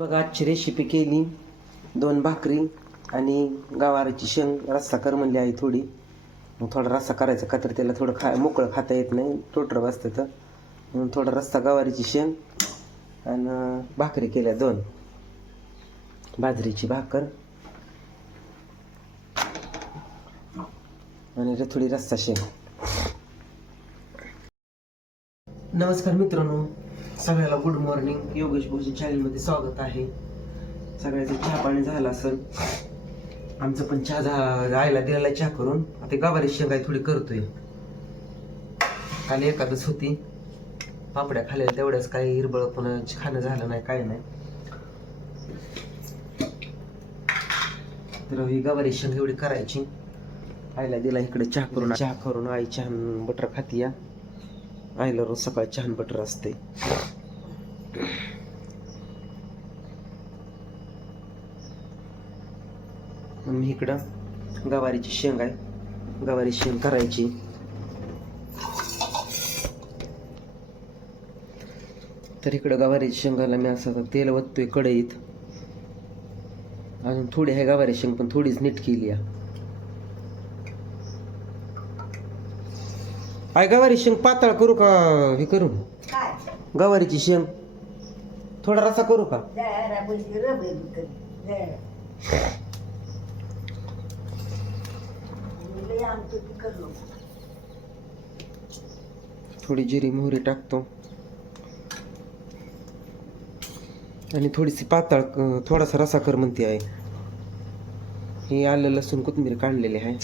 बघा आजची रेसिपी केली 2 भाकरी आणि गवारीची शेंग रस्सा कर म्हणली आहे थोडी. मग थोडा रस्सा करायचा का तर त्याला थोडं मोकळं खाता येत नाही, टोटर बसतं तर म्हणून थोडा रस्सा गवारीची शेंग आणि भाकरी केल्या 2 बाजरीची भाकर आणि थोडी रस्सा शेंग. नमस्कार मित्रांनो, सगळ्याला गुड मॉर्निंग. योगेश भोजी चॅनलमध्ये स्वागत आहे. सगळ्याचं चहा पाणी झालं असेल. आमचं पण चहा आईला दिलेला चहा करून आता गवारी शेंगा थोडी करतोय. काल एकादश होती, पापड्या खाल्ल्या तेवढ्याच काही हिरबळ पण खाणं झालं नाही, काय नाही. तर ही गवारी शेंग एवढी करायची. आईला दिला इकडे चहा करून आई चहा बटर खाती या. आईला रोज सकाळी चहा बटर असते. मी इकडं गवारीची शेंग आहे, गवारी शेंग करायची. तर इकडं गवारीच्या शेंगाला मी असं तेल वततोय कढईत. अजून थोडी आहे गवारी शेंग, पण थोडीच नीट केली आहे. आय गवारी शेंग पातळ करू का हे करू? गवारीची शेंग थोडा रसा करू का? थोडी जिरी मोहरी टाकतो आणि थोडीशी पातळ थोडासा रसा कर म्हणते आहे. ही आलं लसूण कोथिंबीर काढलेली आहे.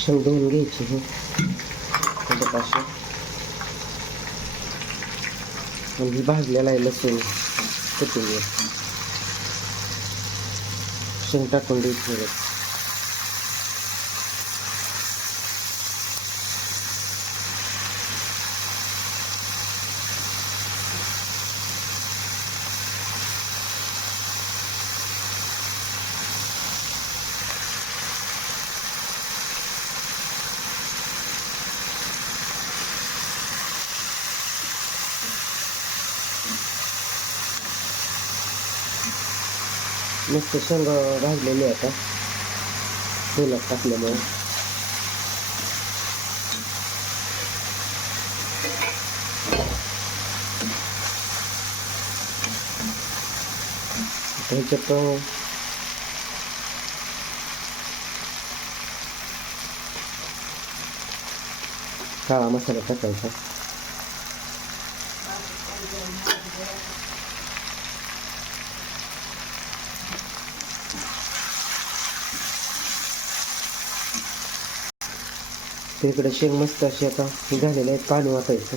शेंग धुवून घ्यायची ही पाशी आणि भाजलेला आहे लसूण कोथिंबीर शेंग टाकून द्यायची. मस्त शेंगा भाजलेली आता तेलात टाकल्यामुळे. ह्याच्यात काळा मसाला टाकायचा. तिकडे शेंग मस्त अशी आता झालेले आहेत, पाणी वाटायचं.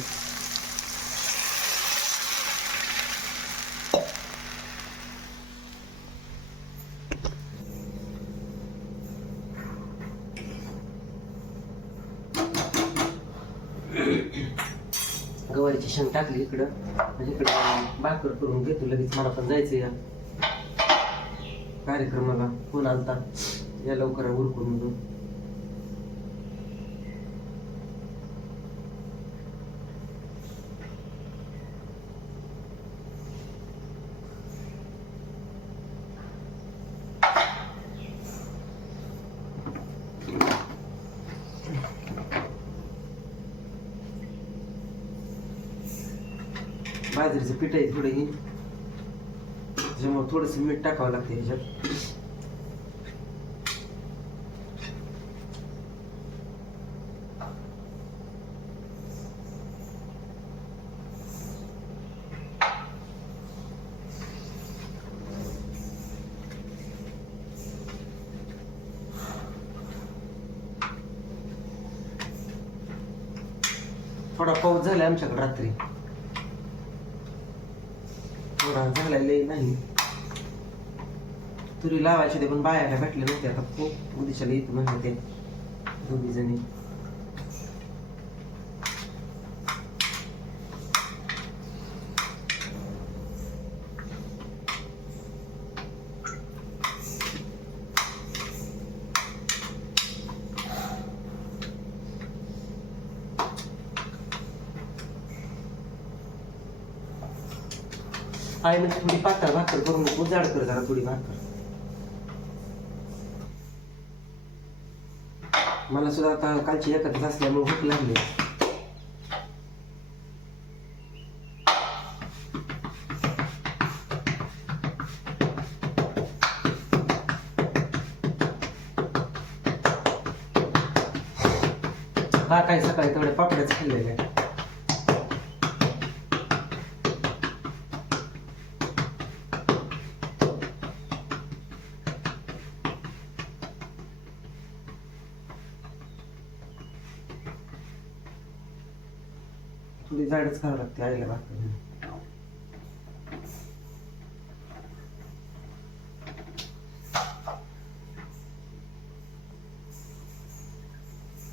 गवारीची शेंग टाकली इकडं आणि इकडं भाकर करून घेतो लगेच. मला पण जायचं या कार्यक्रमाला. फोन आलता या लवकर उरकून म्हणून. बाजरीचं पीठ आहे थोडं, ही त्याच्यामुळे थोडंसं मीठ टाकावं लागतं ह्याच्यात. थोडा पाऊस झाला आमच्याकडे रात्री, थोडा झालेला नाही. तुरी लावायचे ते पण बायाला भेटले नव्हते. आता खूप उद्याच्याला येत म्हणले ते दोन्ही जणी. आई म्हणजे थोडी पातळ भाकर करून नको, जाड कर जरा थोडी भाकर. मला सुद्धा आता कालची एखादच असल्यामुळे भूक लागली. हा काय सकाळी तेवढ्या पापड्याच खाल्लेल्या. थोडी जाडच खावं लागते आईला भाकर.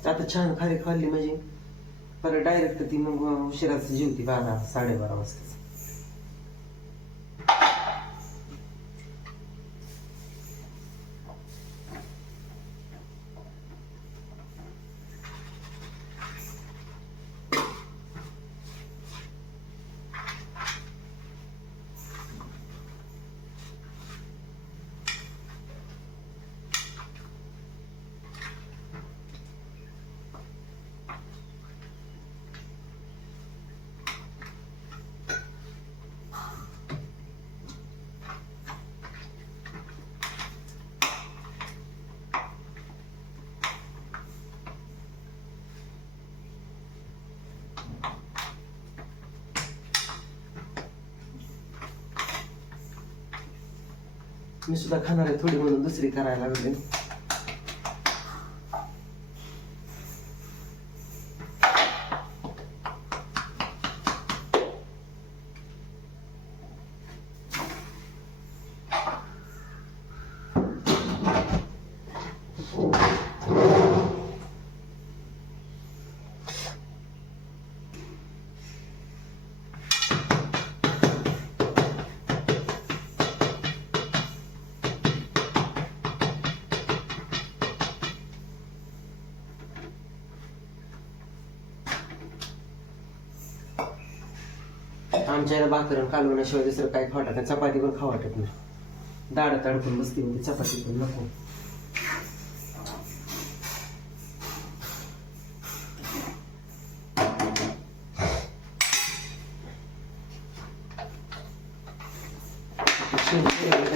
आता छान खाली खाल्ली म्हणजे परत डायरेक्ट ती मग उशिराच जेवती 12 12:30 वाजता. मी सुद्धा खाणार आहे थोडी म्हणून दुसरी करायला लागले. आमच्या याला भाकर कालवण्याशिवाय दुसरं काय खावं वाटत नाही. चपाती पण खावं वाटत नाही. दाढ अडकून बसते म्हणजे चपाती पण नको.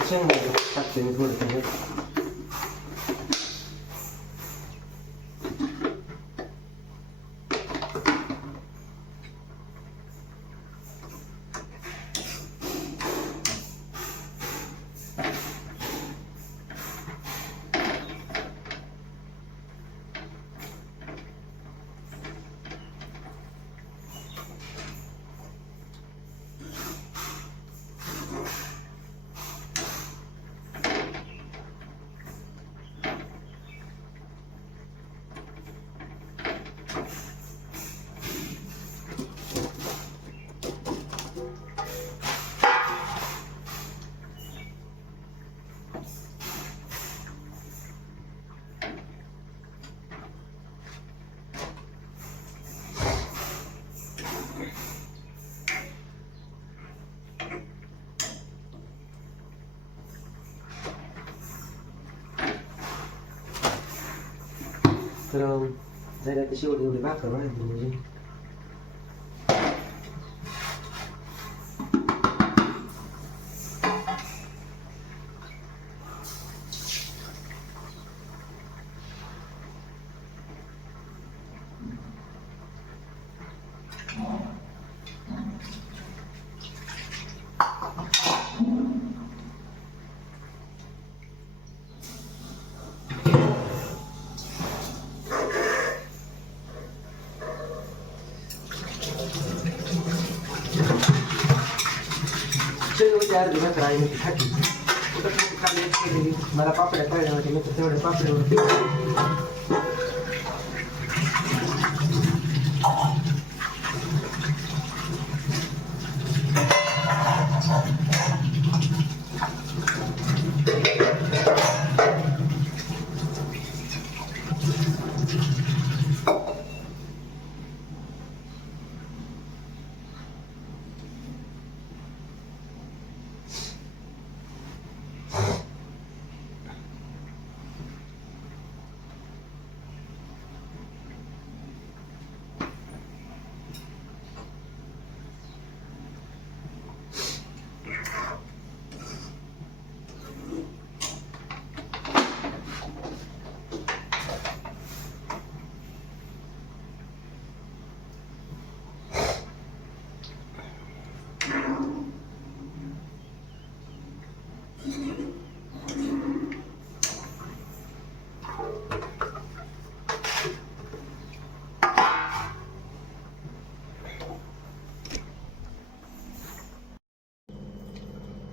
शेंगदाणे टाकते मी थोडं. तर जरा तशी एवढी भाकर बनवली म्हणजे अर्धी भाकर आहे मी खाती. मला पापड्या तळल्या होते मी तर तेवढे पापड्या होते.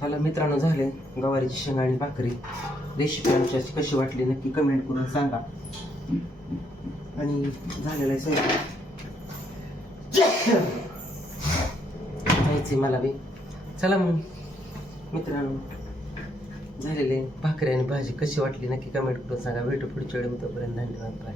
चला मित्रांनो, झाले गवारीची शेंगा आणि भाकरी. रेसिपी आमची कशी वाटली नक्की कमेंट करून सांगा. आणि झालेलं आहे स्वयंपाक. जायचंय मला बी. चला मग मित्रांनो, झालेले भाकरी आणि भाजी कशी वाटली नक्की कमेंट करून सांगा. भेटू पुढच्या वेळी. तोपर्यंत धन्यवाद. बाय.